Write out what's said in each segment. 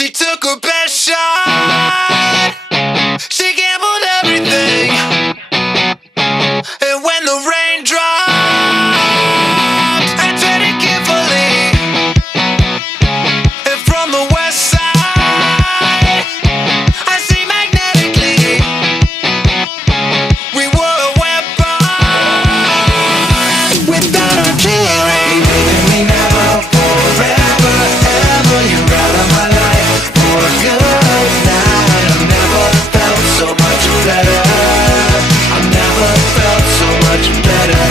She took her best shot. She gambled everything. And when the rain dropped, I treaded carefully. And from the west side, I see magnetically. We were a weapon without a theory. Leaving me now forever, ever. You're out of my life for a good night. I've never felt so much better. I've never felt so much better.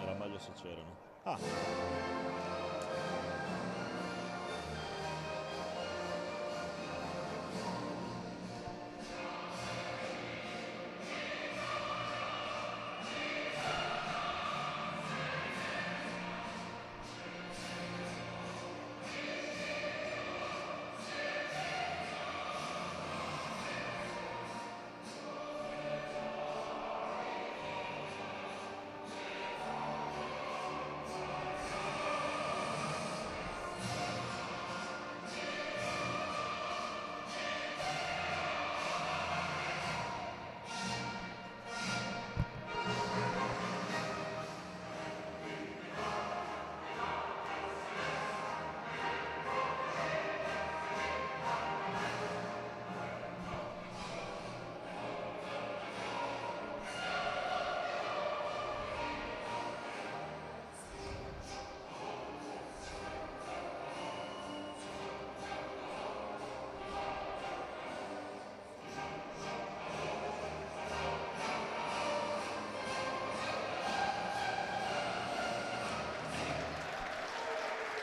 Era meglio se c'erano. Ah.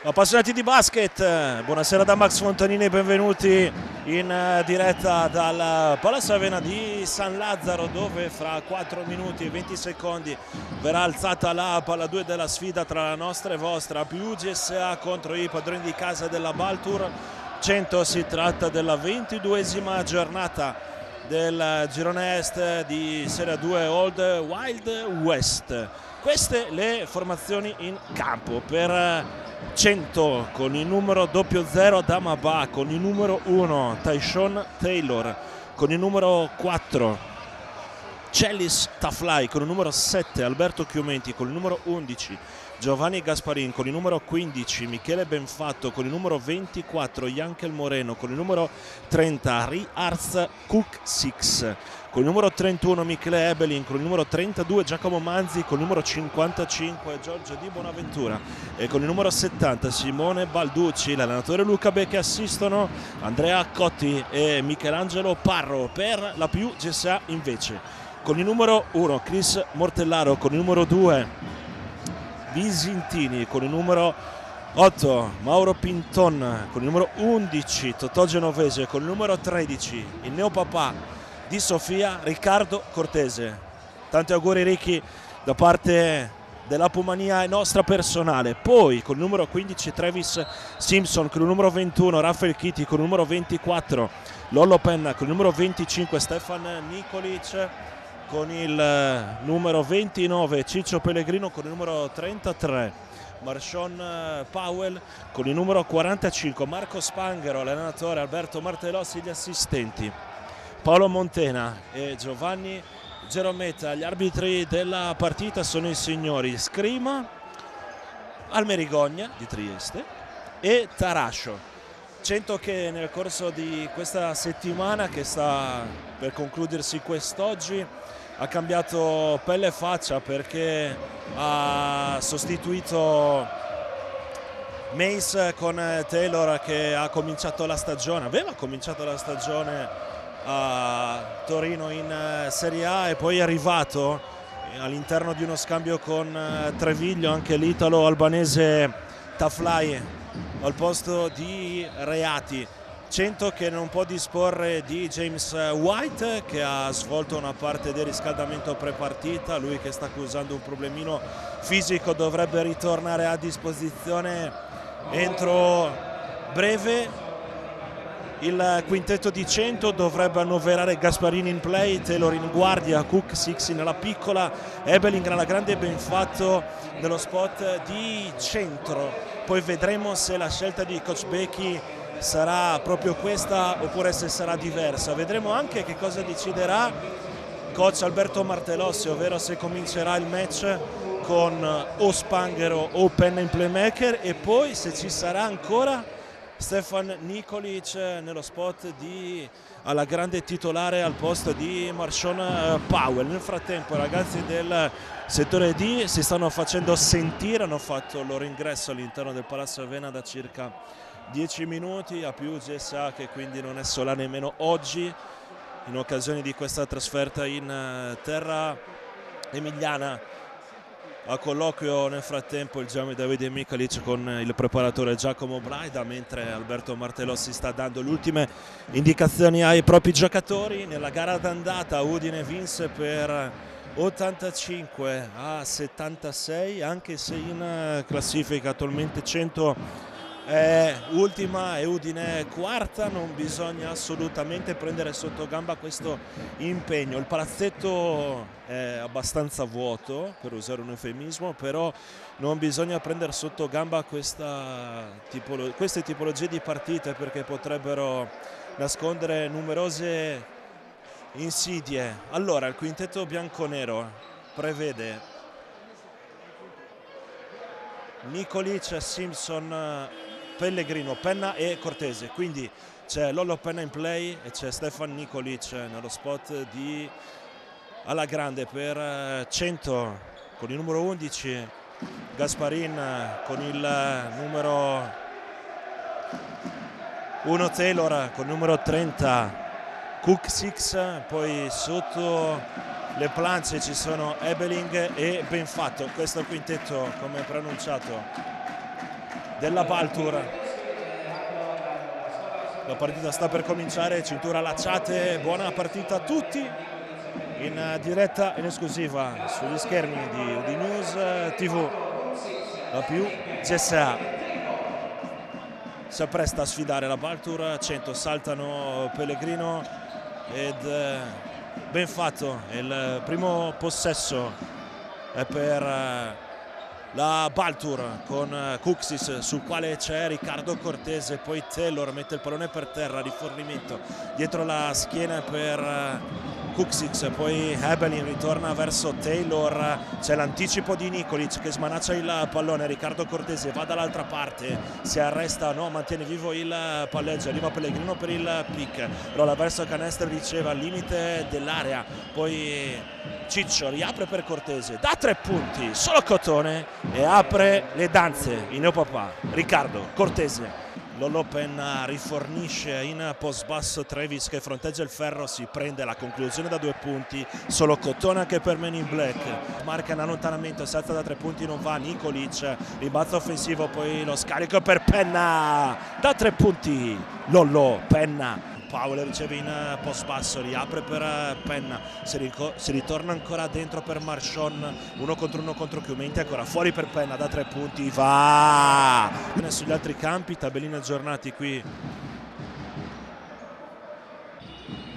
Appassionati di basket, buonasera da Max Fontanini, benvenuti in diretta dal Palazzo Avena di San Lazzaro, dove fra 4 minuti e 20 secondi verrà alzata la palla 2 della sfida tra la nostra e vostra più GSA contro i padroni di casa della Baltour 100. Si tratta della 22esima giornata del girone est di Serie 2 Old Wild West. Queste le formazioni in campo per 100 con il numero 00 Damaba, con il numero 1 Tyshon Taylor, con il numero 4 Celis Taflai, con il numero 7 Alberto Chiumenti, con il numero 11 Giovanni Gasparin, con il numero 15 Michele Benfatto, con il numero 24 Yankel Moreno, con il numero 30 Riarz Cook Six, con il numero 31 Michele Ebelin, con il numero 32 Giacomo Manzi, con il numero 55 Giorgio Di Bonaventura e con il numero 70 Simone Balducci. L'allenatore Luca Becchi, assistono Andrea Cotti e Michelangelo Parro. Per la più GSA invece con il numero 1 Chris Mortellaro, con il numero 2 Visintini, con il numero 8 Mauro Pinton, con il numero 11 Totò Genovese, con il numero 13 il neopapà di Sofia Riccardo Cortese. Tanti auguri Ricky da parte della Pumania e nostra personale. Poi con il numero 15 Travis Simpson, con il numero 21 Rafael Chiti, con il numero 24 Lollo Penna, con il numero 25 Stefan Nikolic, con il numero 29 Ciccio Pellegrino, con il numero 33 Marshawn Powell, con il numero 45 Marco Spanghero, l'allenatore Alberto Martellossi, gli assistenti Paolo Montena e Giovanni Gerometta. Gli arbitri della partita sono i signori Scrima, Almerigogna di Trieste e Tarascio. 100 che nel corso di questa settimana che sta per concludersi quest'oggi ha cambiato pelle e faccia, perché ha sostituito Mace con Taylor che aveva cominciato la stagione a Torino in Serie A e poi è arrivato all'interno di uno scambio con Treviglio anche l'italo-albanese Taflai al posto di Reati. 100 che non può disporre di James White, che ha svolto una parte del riscaldamento prepartita, lui che sta accusando un problemino fisico dovrebbe ritornare a disposizione entro breve. Il quintetto di 100 dovrebbe annoverare Gasparini in play, Taylor in guardia, Cook, Sixi nella piccola, Ebeling nella grande, ben fatto nello spot di centro. Poi vedremo se la scelta di coach Becchi sarà proprio questa oppure se sarà diversa. Vedremo anche che cosa deciderà coach Alberto Martellossi, ovvero se comincerà il match con o Spanghero o Penna in playmaker e poi se ci sarà ancora Stefan Nikolic nello spot di alla grande titolare al posto di Marshawn Powell. Nel frattempo i ragazzi del settore D si stanno facendo sentire, hanno fatto il loro ingresso all'interno del Palazzo Avena da circa 10 minuti, a più GSA che quindi non è sola nemmeno oggi in occasione di questa trasferta in terra emiliana. A colloquio nel frattempo il Gianni Davide Mikalic con il preparatore Giacomo Braida, mentre Alberto Martellossi sta dando le ultime indicazioni ai propri giocatori. Nella gara d'andata Udine vinse per 85-76, anche se in classifica attualmente 100 è ultima e Udine è quarta. Non bisogna assolutamente prendere sotto gamba questo impegno. Il palazzetto è abbastanza vuoto, per usare un eufemismo, però non bisogna prendere sotto gamba queste tipologie di partite perché potrebbero nascondere numerose insidie. Allora, il quintetto bianconero prevede Nikolic, Simpson, Pellegrino, Penna e Cortese, quindi c'è Lollo Penna in play e c'è Stefan Nikolic nello spot di alla grande per 100 con il numero 11, Gasparin con il numero 1, Taylor con il numero 30, Cook 6, poi sotto le planche ci sono Ebeling e Benfatto. Questo è il quintetto, come pronunciato, della Baltur. La partita sta per cominciare, cintura allacciate, buona partita a tutti in diretta in esclusiva sugli schermi di UdiNews TV, la più GSA. Si appresta a sfidare la Baltur, 100 saltano Pellegrino ed Benfatto. Il primo possesso è per la Baltur con Cuxis sul quale c'è Riccardo Cortese, poi Taylor mette il pallone per terra, rifornimento dietro la schiena per Cuxis, poi Ebeling ritorna verso Taylor, c'è l'anticipo di Nikolic che smanaccia il pallone, Riccardo Cortese va dall'altra parte, si arresta, no, mantiene vivo il palleggio, arriva Pellegrino per il pick, rolla verso canestro, riceve al limite dell'area, poi Ciccio riapre per Cortese, da 3 punti, solo Cotone e apre le danze in neopapà. Riccardo Cortese, Lollo Penna rifornisce in post basso, Travis che fronteggia il ferro, si prende la conclusione da 2 punti, solo Cotone anche per Men in Black, marca in allontanamento, si alza da 3 punti, non va, Nikolic, rimbalzo offensivo, poi lo scarico per Penna, da 3 punti, Lollo Penna. Powell riceve in post basso, riapre per Penna, si ritorna ancora dentro per Marshawn, 1 contro 1 contro Chiumenti, ancora fuori per Penna da 3 punti, va! Sugli altri campi, tabellini aggiornati qui.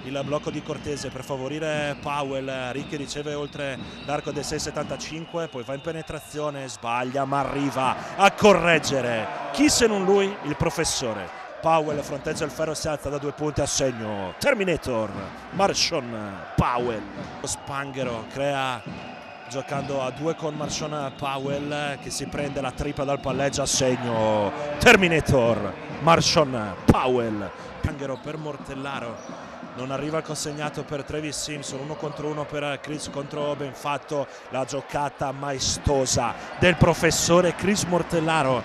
Il blocco di Cortese per favorire Powell, Ricchi riceve oltre l'arco del 6,75, poi va in penetrazione, sbaglia ma arriva a correggere. Chi se non lui? Il professore. Powell fronteggia il ferro, si alza da 2 punti a segno. Terminator, Marshawn Powell. Spanghero crea giocando a 2 con Marshawn Powell che si prende la tripla dal palleggio a segno. Terminator, Marshawn Powell. Spanghero per Mortellaro non arriva il consegnato per Travis Simpson, 1 contro 1 per Chris contro Benfatto, la giocata maestosa del professore Chris Mortellaro.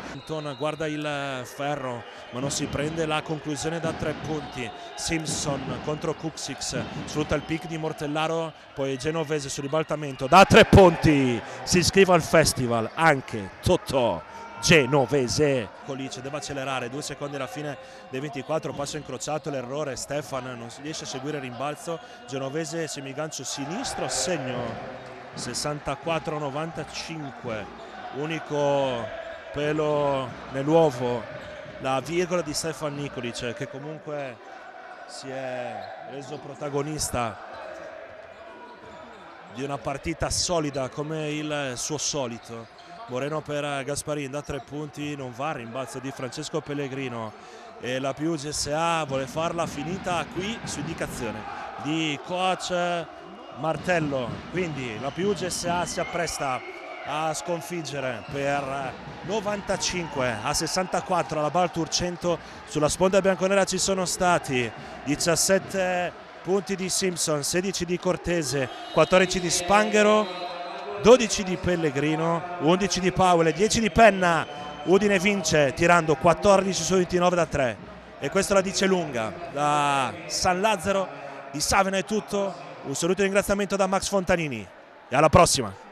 Guarda il ferro ma non si prende la conclusione da 3 punti. Simpson contro Kuksix, sfrutta il pick di Mortellaro, poi Genovese sul ribaltamento da 3 punti, si iscrive al festival anche Totò Genovese. Colice deve accelerare, 2 secondi alla fine dei 24, passo incrociato, l'errore, Stefan non riesce a seguire il rimbalzo, Genovese semigancio sinistro, segno 64-95, unico pelo nell'uovo, la virgola di Stefan Nikolic, che comunque si è reso protagonista di una partita solida come il suo solito. Moreno per Gasparin da 3 punti, non va, rimbalzo di Francesco Pellegrino e la Piuge SA vuole farla finita qui su indicazione di coach Martello, quindi la Piuge SA si appresta a sconfiggere per 95-64 alla Baltur 100. Sulla sponda bianconera ci sono stati 17 punti di Simpson, 16 di Cortese, 14 di Spanghero, 12 di Pellegrino, 11 di Powell, 10 di Penna. Udine vince tirando 14 su 29 da 3 e questo la dice lunga. Da San Lazzaro di Savena è tutto, un saluto e ringraziamento da Max Fontanini e alla prossima.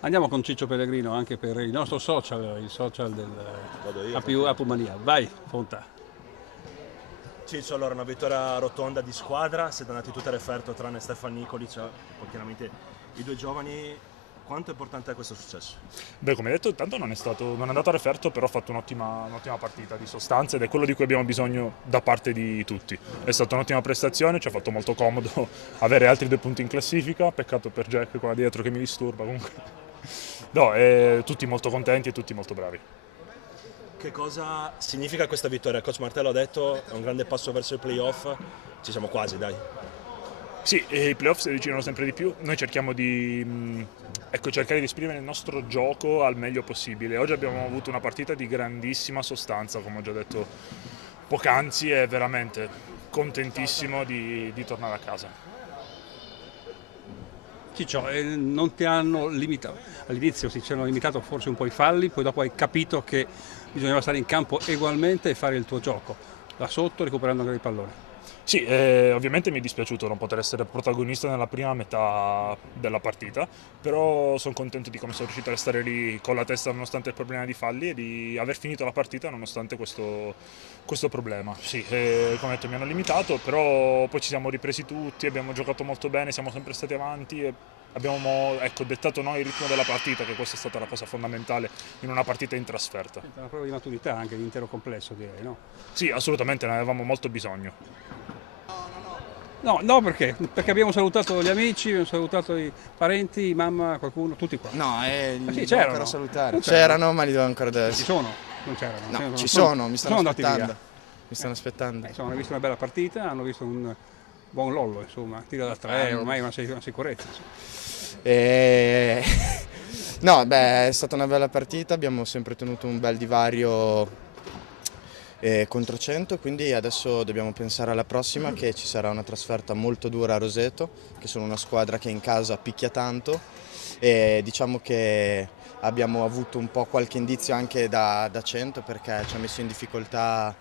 Andiamo con Ciccio Pellegrino anche per il nostro social, il social del Apumania. Vai, Fonta. Ciccio, allora una vittoria rotonda di squadra, siete andati tutti a referto tranne Stefan Nikolic, poi chiaramente i 2 giovani. Quanto è importante questo successo? Beh, come detto, intanto non è andato a referto, però ha fatto un'ottima partita di sostanza ed è quello di cui abbiamo bisogno da parte di tutti. È stata un'ottima prestazione, ci ha fatto molto comodo avere altri 2 punti in classifica, peccato per Jack qua dietro che mi disturba comunque. No, tutti molto contenti e tutti molto bravi. Che cosa significa questa vittoria? Il coach Martello ha detto è un grande passo verso i playoff, ci siamo quasi, dai. Sì, i playoff si avvicinano sempre di più, noi cerchiamo di cercare di esprimere il nostro gioco al meglio possibile. Oggi abbiamo avuto una partita di grandissima sostanza, come ho già detto poc'anzi, e veramente contentissimo di tornare a casa. Ciccio, non ti hanno limitato, all'inizio ci hanno limitato forse un po' i falli, poi dopo hai capito che bisognava stare in campo ugualmente e fare il tuo gioco, da sotto recuperando anche i palloni. Sì, ovviamente mi è dispiaciuto non poter essere protagonista nella prima metà della partita, però sono contento di come sono riuscito a restare lì con la testa nonostante il problema di falli e di aver finito la partita nonostante questo problema. Sì, come detto mi hanno limitato, però poi ci siamo ripresi tutti, abbiamo giocato molto bene, siamo sempre stati avanti e abbiamo dettato noi il ritmo della partita, che questa è stata la cosa fondamentale in una partita in trasferta. È una prova di maturità anche l'intero complesso, direi, no? Sì, assolutamente, ne avevamo molto bisogno. No, perché? Perché abbiamo salutato gli amici, abbiamo salutato i parenti, mamma, qualcuno, tutti qua. No, Ma sì, li devo c'erano. ancora salutare. Non C'erano, ma li devo ancora adesso. Ci sono? Non c'erano? No, ci sono, mi stanno andati aspettando. via. Mi stanno aspettando. Insomma, hanno visto una bella partita, hanno visto un buon Lollo, insomma, tira da 3, ormai è una sicurezza. No, beh, è stata una bella partita, abbiamo sempre tenuto un bel divario contro 100, quindi adesso dobbiamo pensare alla prossima, che ci sarà una trasferta molto dura a Roseto, che sono una squadra che in casa picchia tanto, e diciamo che abbiamo avuto un po' qualche indizio anche da 100 perché ci ha messo in difficoltà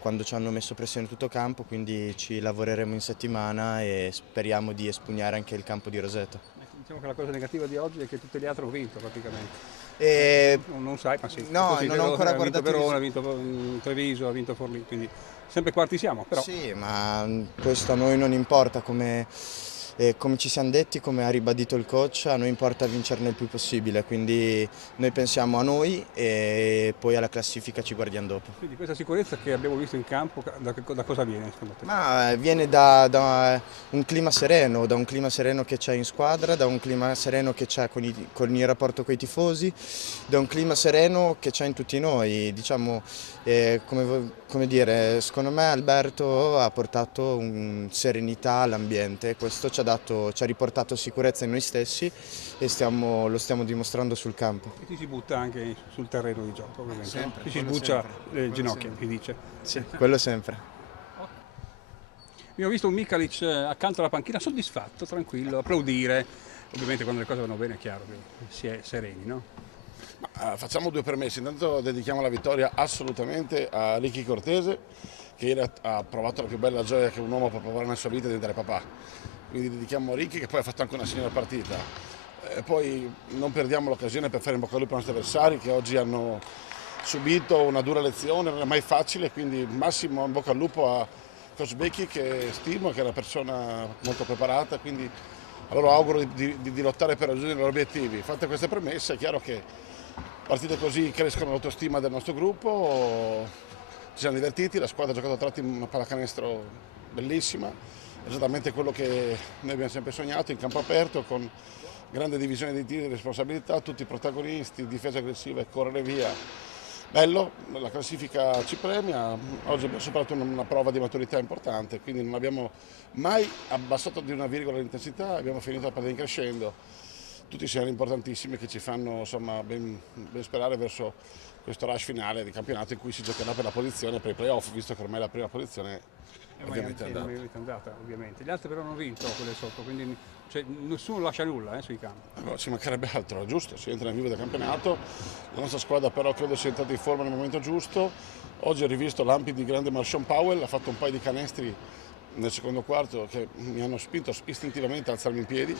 quando ci hanno messo pressione tutto campo, quindi ci lavoreremo in settimana e speriamo di espugnare anche il campo di Roseto. Diciamo che la cosa negativa di oggi è che tutti gli altri hanno vinto praticamente. Non sai, ma sì. No, così, non ho ancora guardato il Verona, ha vinto Treviso, ha vinto Forlì, quindi sempre quarti siamo, però. Sì, ma questo a noi non importa, come e come ci siamo detti, come ha ribadito il coach, a noi importa vincerne il più possibile, quindi noi pensiamo a noi e poi alla classifica ci guardiamo dopo. Quindi questa sicurezza che abbiamo visto in campo, da cosa viene secondo te? Ma viene da un clima sereno, che c'è in squadra, da un clima sereno che c'è con il rapporto con i tifosi, da un clima sereno che c'è in tutti noi. Diciamo, come dire, secondo me Alberto ha portato serenità all'ambiente, questo ci ha riportato sicurezza in noi stessi e lo stiamo dimostrando sul campo. E ti si butta anche sul terreno di gioco, ovviamente. Sempre, Ti si quello sbuccia sempre, le ginocchia, sempre. si dice. Sì, quello sempre. Io ho visto un Mikalic accanto alla panchina, soddisfatto, tranquillo, applaudire. Ovviamente quando le cose vanno bene è chiaro che si è sereni, no? Facciamo due premesse, intanto dedichiamo la vittoria assolutamente a Ricky Cortese, che ieri ha provato la più bella gioia che un uomo può provare nella sua vita, di diventare papà. Quindi dedichiamo a Ricky, che poi ha fatto anche una signora partita. Poi non perdiamo l'occasione per fare in bocca al lupo ai nostri avversari, che oggi hanno subito una dura lezione, non è mai facile, quindi massimo in bocca al lupo a Coach Becchi, che stimo, che è una persona molto preparata, quindi a loro auguro di lottare per raggiungere i loro obiettivi. Fatte queste premesse è chiaro che partite così crescono l'autostima del nostro gruppo, ci siamo divertiti, la squadra ha giocato a tratti una pallacanestro bellissima, esattamente quello che noi abbiamo sempre sognato, in campo aperto, con grande divisione di tiri e responsabilità, tutti i protagonisti, difesa aggressiva e correre via. Bello, la classifica ci premia, oggi abbiamo superato una prova di maturità importante, quindi non abbiamo mai abbassato di una virgola l'intensità, abbiamo finito la partita in crescendo. Tutti segnali importantissimi che ci fanno insomma, ben sperare verso questo rush finale di campionato in cui si giocherà per la posizione, per i playoff, visto che ormai la prima posizione ovviamente è andata. Ovviamente. Gli altri però hanno vinto quelle sotto, quindi nessuno lascia nulla sui campi. Allora, ci mancherebbe altro, giusto, si entra nel vivo del campionato, la nostra squadra però credo sia entrata in forma nel momento giusto. Oggi ho rivisto lampi di grande Marshawn Powell, ha fatto un paio di canestri nel secondo quarto che mi hanno spinto istintivamente a alzarmi in piedi.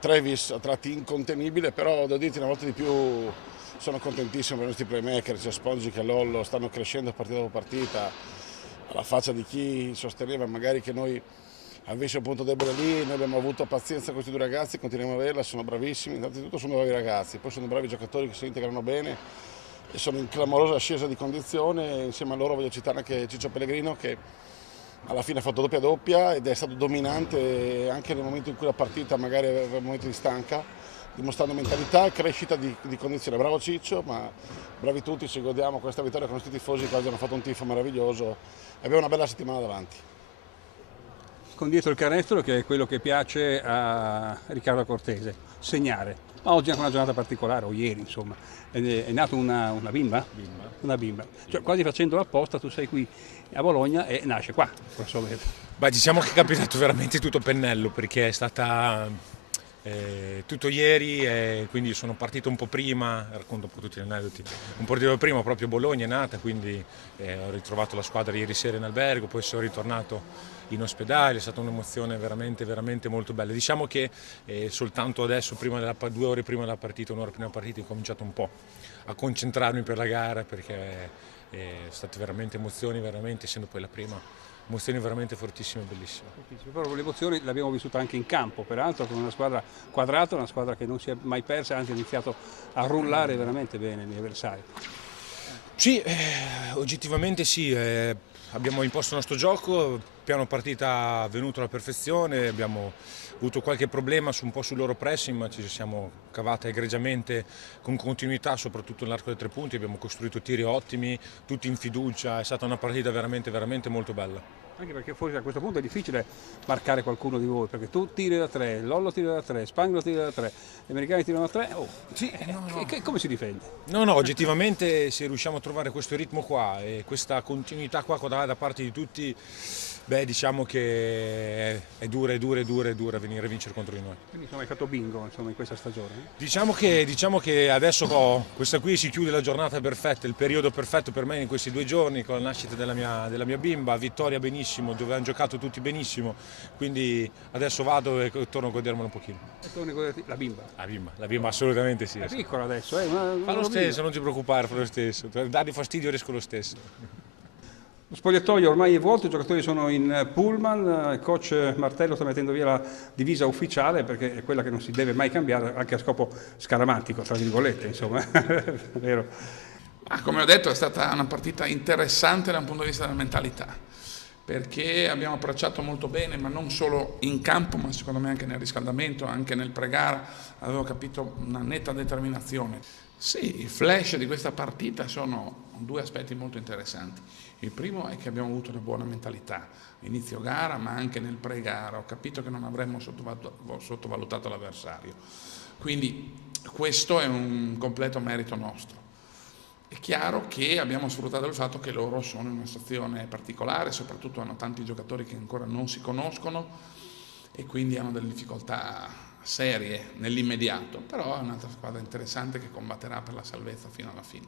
Travis a tratti incontenibile, però devo dirti una volta di più sono contentissimo per i nostri playmaker, sia Spongi che Lollo, stanno crescendo partita dopo partita, alla faccia di chi sosteneva magari che noi avesse un punto debole lì. Noi abbiamo avuto pazienza con questi due ragazzi, continuiamo a averla, sono bravissimi, innanzitutto sono bravi ragazzi, poi sono bravi giocatori che si integrano bene e sono in clamorosa ascesa di condizione. Insieme a loro voglio citare anche Ciccio Pellegrino, che alla fine ha fatto doppia ed è stato dominante anche nel momento in cui la partita magari aveva un momento di stanca, dimostrando mentalità e crescita di condizione. Bravo Ciccio, ma bravi tutti, ci godiamo questa vittoria con i nostri tifosi che oggi hanno fatto un tifo meraviglioso e abbiamo una bella settimana davanti. Con dietro il canestro, che è quello che piace a Riccardo Cortese, segnare. Ma oggi è anche una giornata particolare, o ieri insomma, è nata una bimba? Una bimba. Cioè, quasi facendo apposta tu sei qui a Bologna e nasce qua. Beh, diciamo che è capitato veramente tutto a pennello, perché è stata tutto ieri e quindi sono partito un po' prima, racconto un po' tutti gli aneddoti, un po' prima proprio Bologna è nata, quindi ho ritrovato la squadra ieri sera in albergo, poi sono ritornato in ospedale, è stata un'emozione veramente molto bella. Diciamo che soltanto adesso, 2 ore prima della partita, un'ora prima della partita, ho cominciato un po' a concentrarmi per la gara, perché sono state veramente emozioni, essendo poi la prima, emozioni veramente fortissime e bellissime. Però le emozioni le abbiamo vissute anche in campo, peraltro con una squadra quadrata, una squadra che non si è mai persa, anzi ha iniziato a rullare veramente bene gli avversari. Sì, oggettivamente sì, abbiamo imposto il nostro gioco, piano partita venuto alla perfezione, abbiamo avuto qualche problema un po' sul loro pressing, ma ci siamo cavati egregiamente con continuità, soprattutto nell'arco dei 3 punti, abbiamo costruito tiri ottimi, tutti in fiducia, è stata una partita veramente molto bella. Anche perché forse a questo punto è difficile marcare qualcuno di voi, perché tu tiri da 3, Lollo tira da 3, Spangolo tira da 3, gli americani tirano da 3, come si difende? No, oggettivamente se riusciamo a trovare questo ritmo qua e questa continuità qua da parte di tutti, beh, diciamo che è dura venire a vincere contro di noi. Quindi insomma hai fatto bingo insomma, in questa stagione? Diciamo che adesso questa qui si chiude la giornata perfetta, il periodo perfetto per me in questi 2 giorni, con la nascita della mia bimba, vittoria benissimo, dove hanno giocato tutti benissimo, quindi adesso vado e torno a godermelo un pochino. E torni a goderti la bimba? La bimba assolutamente sì. È piccola adesso, Fa lo stesso, non ti preoccupare, fa lo stesso, dargli fastidio riesco lo stesso. Lo spogliatoio ormai è vuoto, i giocatori sono in pullman, il coach Martello sta mettendo via la divisa ufficiale perché è quella che non si deve mai cambiare, anche a scopo scaramantico, tra virgolette, insomma, vero? Come ho detto, è stata una partita interessante dal punto di vista della mentalità, perché abbiamo approcciato molto bene, ma non solo in campo, ma secondo me anche nel riscaldamento, anche nel pre-gara, avevo capito una netta determinazione. Sì, i flash di questa partita sono due aspetti molto interessanti. Il primo è che abbiamo avuto una buona mentalità, inizio gara ma anche nel pre-gara, ho capito che non avremmo sottovalutato l'avversario. Quindi questo è un completo merito nostro. È chiaro che abbiamo sfruttato il fatto che loro sono in una situazione particolare, soprattutto hanno tanti giocatori che ancora non si conoscono e quindi hanno delle difficoltà serie nell'immediato, però è un'altra squadra interessante che combatterà per la salvezza fino alla fine.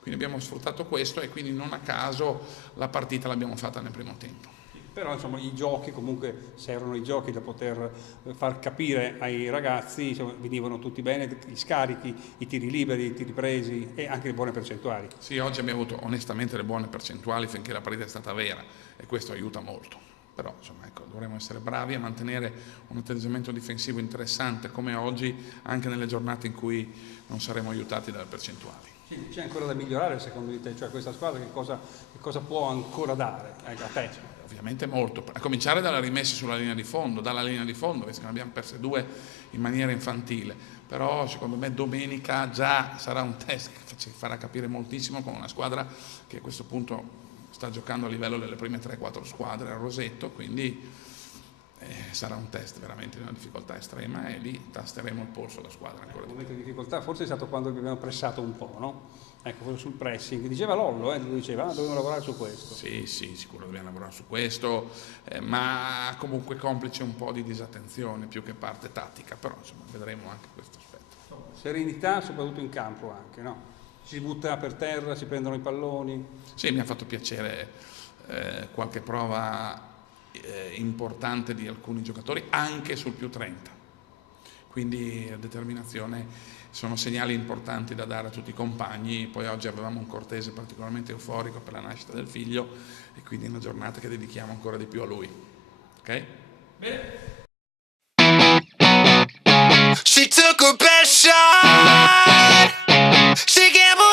Quindi abbiamo sfruttato questo e quindi non a caso la partita l'abbiamo fatta nel primo tempo. Però insomma i giochi comunque, se erano i giochi da poter far capire ai ragazzi, insomma, venivano tutti bene, gli scarichi, i tiri liberi, i tiri presi e anche le buone percentuali. Sì, oggi abbiamo avuto onestamente le buone percentuali finché la partita è stata vera e questo aiuta molto. Però insomma, ecco, dovremo essere bravi a mantenere un atteggiamento difensivo interessante come oggi, anche nelle giornate in cui non saremo aiutati dalle percentuali. C'è ancora da migliorare secondo te? Cioè questa squadra che cosa può ancora dare a te? Ovviamente molto, a cominciare dalla rimessa sulla linea di fondo, visto che ne abbiamo perse 2 in maniera infantile, però secondo me domenica già sarà un test che ci farà capire moltissimo con una squadra che a questo punto sta giocando a livello delle prime 3-4 squadre a Rosetto, quindi sarà un test veramente di una difficoltà estrema e lì tasteremo il polso alla squadra ancora di più. Il momento di difficoltà forse è stato quando abbiamo pressato un po', no? Ecco, sul pressing, diceva Lollo, diceva dobbiamo lavorare su questo. Sì, sicuro dobbiamo lavorare su questo, ma comunque complice un po' di disattenzione più che parte tattica, però insomma vedremo anche questo aspetto. Serenità soprattutto in campo anche, no? Si butta per terra, si prendono i palloni. Sì, mi ha fatto piacere qualche prova importante di alcuni giocatori anche sul più 30, quindi la determinazione sono segnali importanti da dare a tutti i compagni. Poi oggi avevamo un Cortese particolarmente euforico per la nascita del figlio e quindi è una giornata che dedichiamo ancora di più a lui. Ok? Bene. She took her best shot. She gambled.